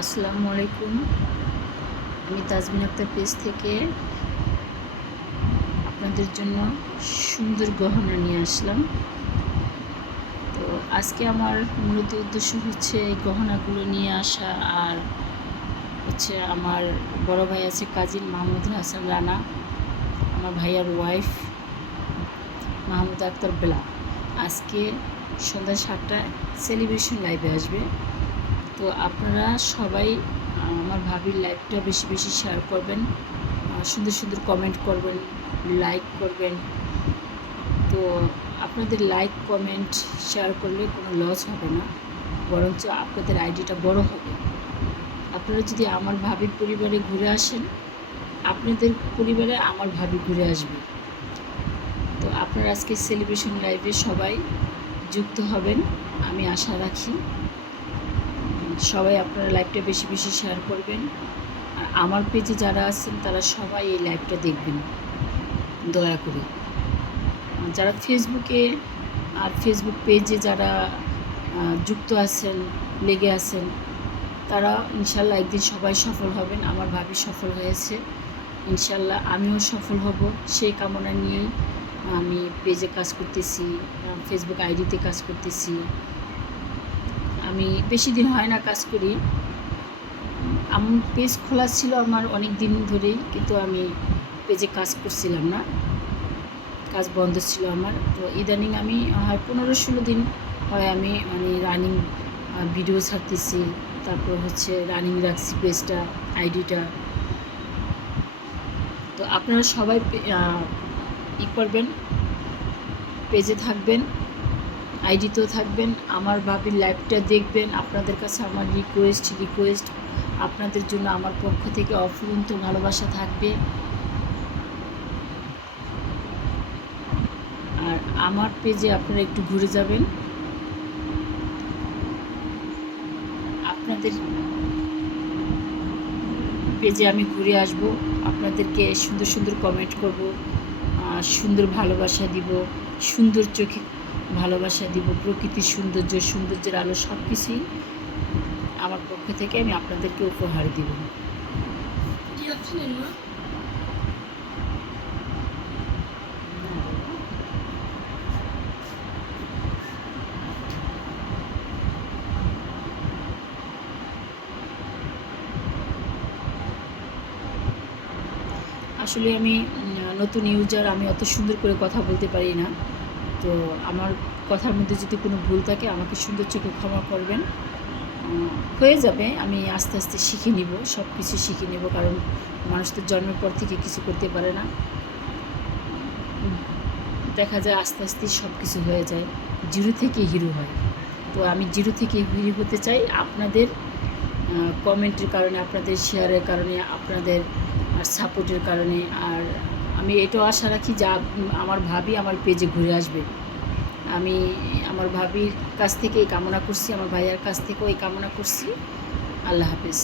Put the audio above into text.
আসসালামু আলাইকুম। আমি তাজমিন আক্তার পেজ থেকে আপনাদের জন্য সুন্দর গহনা নিয়ে আসলাম। তো আজকে আমার মূলত উদ্দেশ্য হচ্ছে এই গহনাগুলো নিয়ে আসা, আর হচ্ছে আমার বড় ভাই আছে কাজিন মাহমুদুল হাসান রানা, আমার ভাইয়ার ওয়াইফ মাহমুদা আক্তার বেলা আজকে সন্ধ্যা 7টায় সেলিব্রেশন লাইভে আসবে। তো আপনারা সবাই আমার ভাবির লাইভটা বেশি বেশি শেয়ার করবেন, সুন্দর সুন্দর কমেন্ট করবেন, লাইক করবেন। তো আপনাদের লাইক কমেন্ট শেয়ার করলে কোনো লস হবে না, বরঞ্চ আপনাদের আইডিটা বড় হবে। আপনারা যদি আমার ভাবির পরিবারে ঘুরে আসেন, আপনাদের পরিবারে আমার ভাবি ঘুরে আসবে। তো আপনারা আজকে সেলিব্রেশন লাইভে সবাই যুক্ত হবেন, আমি আশা রাখি। সবাই আপনারা লাইভটা বেশি বেশি শেয়ার করবেন, আর আমার পেজে যারা আছেন তারা সবাই এই লাইভটা দেখবেন দয়া করে। যারা ফেসবুকে আর ফেসবুক পেজে যারা যুক্ত আছেন, লেগে আছেন, তারা ইনশাল্লাহ একদিন সবাই সফল হবেন। আমার ভাবি সফল হয়েছে, ইনশাল্লাহ আমিও সফল হব সেই কামনা নিয়েই আমি পেজে কাজ করতেছি, ফেসবুক আইডিতে কাজ করতেছি। আমি বেশি দিন হয় না কাজ করি, আমার পেজ খোলা ছিল আমার অনেক দিন ধরেই, কিন্তু আমি পেজে কাজ করছিলাম না, কাজ বন্ধ ছিল আমার। তো ইদানিং আমি হয় 15-16 দিন হয় আমি রানিং ভিডিও ছাড়তেছি, তারপর হচ্ছে রানিং রাখছি পেজটা, আইডিটা। তো আপনারা সবাই করবেন, পেজে থাকবেন, আইডিতেও থাকবেন, আমার ভাবির লাইভটা দেখবেন। আপনাদের কাছে আমার রিকোয়েস্ট আপনাদের জন্য আমার পক্ষ থেকে অফুরন্ত ভালোবাসা থাকবে। আর আমার পেজে আপনারা একটু ঘুরে যাবেন, আপনাদের পেজে আমি ঘুরে আসব, আপনাদেরকে সুন্দর সুন্দর কমেন্ট করব, সুন্দর ভালোবাসা দিব, সুন্দর চোখে ভালোবাসা দিব, প্রকৃতির সৌন্দর্যের আলো সব কিছুই আমার পক্ষ থেকে আমি আপনাদেরকে উপহার দিব। আসলে আমি নতুন ইউজার, আমি অত সুন্দর করে কথা বলতে পারি না। তো আমার কথার মধ্যে যদি কোনো ভুল থাকে আমাকে সুন্দর চোখে ক্ষমা করবেন। হয়ে যাবে, আমি আস্তে আস্তে শিখে নিব, সব কিছু শিখে নেব, কারণ মানুষ তো জন্মের পর থেকে কিছু করতে পারে না। দেখা যায় আস্তে আস্তে সব কিছু হয়ে যায়, জিরো থেকে হিরো হয়। তো আমি জিরো থেকে হিরো হতে চাই আপনাদের কমেন্টের কারণে, আপনাদের শেয়ারের কারণে, আপনাদের সাপোর্টের কারণে। আর আমি এটাও আশা রাখি যে আমার ভাবি আমার পেজে ঘুরে আসবে। আমি আমার ভাবির কাছ থেকে এই কামনা করছি, আমার ভাইয়ার কাছ থেকেও এই কামনা করছি। আল্লাহ হাফেজ।